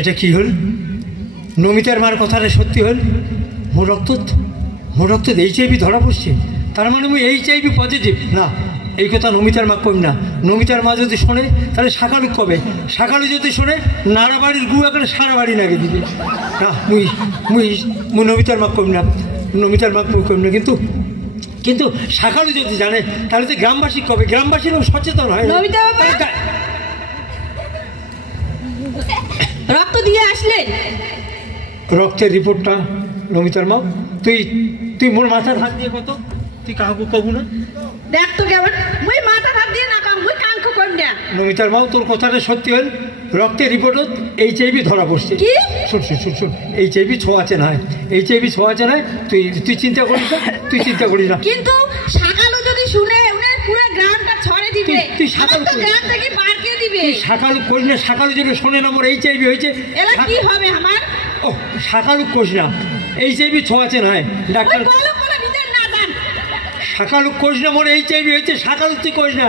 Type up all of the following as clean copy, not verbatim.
এটা কি হল? নমিতার মার কথাটা সত্যি হল? মোর রক্ত HIV ধরা পড়ছে, তার মানে আমি HIV পজিটিভ না। এই কথা নমিতার মা কম না। নমিতার মা যদি শোনে তাহলে সকালু কবে, সকালু যদি শোনে নাড়া বাড়ির গুয়া করে সারা বাড়ি নাগে দিবে না। মুই নমিতার মা কম না, নমিতার মা কম না। কিন্তু সকালু যদি জানে তাহলে তো গ্রামবাসী কবে, গ্রামবাসীরাও সচেতন হয়। রক্ত দিয়ে আসলেন? রক্তের রিপোর্টটা নমিতার মা, তুই মোর মাথার হাত দিয়ে কত, তুই কাউকে কবু না। দেখ তো কেমন, মুই মাথার হাত দিয়ে না কাম, মুই কাঙ্ক কম না। নমিতার মা, তোর কথাটা সত্যি হল, রক্তের রিপোর্টত HIV ধরা পড়ছে। কি? শুন HIV ছোঁয়াচে না, HIV ছোঁয়াচে না। তুই চিন্তা করিস না, তুই চিন্তা করিস না। কিন্তু সকালু যদি শুনে উনার পুরো গ্রামটা ছড়ে দিবে, তুই সকালু গ্রাম থেকে বার করে দিবে। তুই সকালু করিস না, সকালু যদি শোনে না মোর HIV হয়েছে, এলা কি হবে আমার? ও সকালু করিস না, HIV ছোঁয়াচে নয় ডাক্তার। সকালু করিস না, মোর HIV হয়েছে। সকালু তুই করিস না,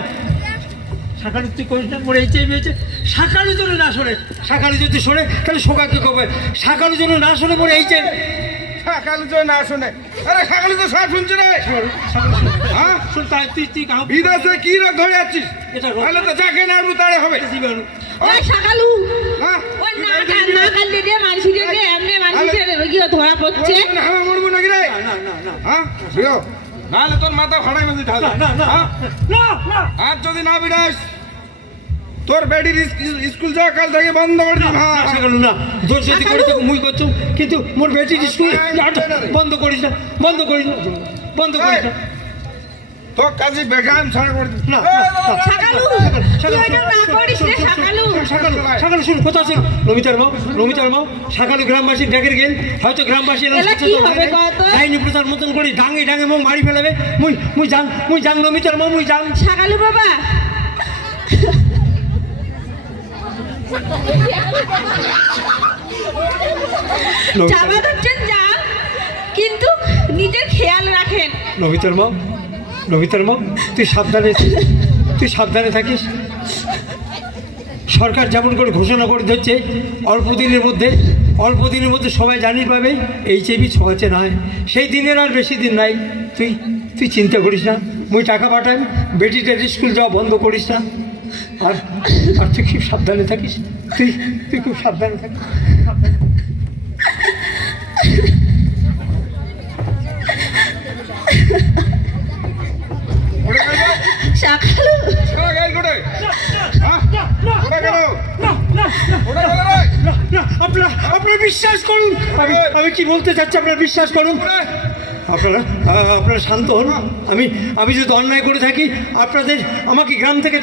সকালু তুই করিস না, মোর HIV হয়েছে। সকালু যদি না শোনে, সকালু যদি শোনে তাহলে সকালকে কবে, সকালু যদি না শোনে মোর HIV। সকালু যদি না শোনে, আরে সকালু তো সব শুনছে রে। হ্যাঁ শুন, তাই তুই কাউ বিদেশে কি রোগ ধরে যাচ্ছিস? এটা তাহলে তো যাকে না তাড়ে হবে জীবাণু। ওই সকালু হ্যাঁ ওই না কান দিয়ে মানুষের এমনি মানুষের রোগী ধরা পড়ছে। হ্যাঁ মরবো নাকি রে? না হ্যাঁ বিরো, নাহলে তোর মাথা ফাড়াই মধ্যে ঢাল। আর যদি না বিড়াস তোর বেডির স্কুল যাওয়া কাল থেকে বন্ধ করে দিন। হ্যাঁ সকালু না, দোষ যদি করে তো মুই করছো, কিন্তু মোর বেটির স্কুল বন্ধ করিস না, বন্ধ করিস না, বন্ধ করিস না। তো কাজে বেগান ছাড়া করে দিন। না সকালু তুই এটা না করিস রে সকালু। সকালু শুন, কথা শুন। নমিতার মা সকালু গ্রামবাসী ডেকে গেল, হয়তো গ্রামবাসী ডাইনি প্রচার মতন করে ডাঙে মো মারি ফেলাবে। মুই জান নমিতার মা, মুই জান। সকালু বাবা চাপা ধরছেন যা, কিন্তু নিজের খেয়াল রাখেন। নমিতার মা তুই সাবধানে থাকিস। সরকার যেমন করে ঘোষণা করে দিচ্ছে অল্প দিনের মধ্যে সবাই জানি পাবে HIV ছোঁয়াচে নয়। সেই দিনের আর বেশি দিন নাই। তুই চিন্তা করিস না, মুই টাকা পাঠাই, বেটিটার স্কুল যাওয়া বন্ধ করিস না। আর তুই খুব সাবধানে থাকিস, তুই খুব সাবধানে থাকিস। আপনারা বিশ্বাস করুন, আমি কি বলতে চাচ্ছি আপনারা বিশ্বাস করুন। আপনারা শান্ত হন। আমি যদি অন্যায় করে থাকি, আমাকে গ্রাম থেকে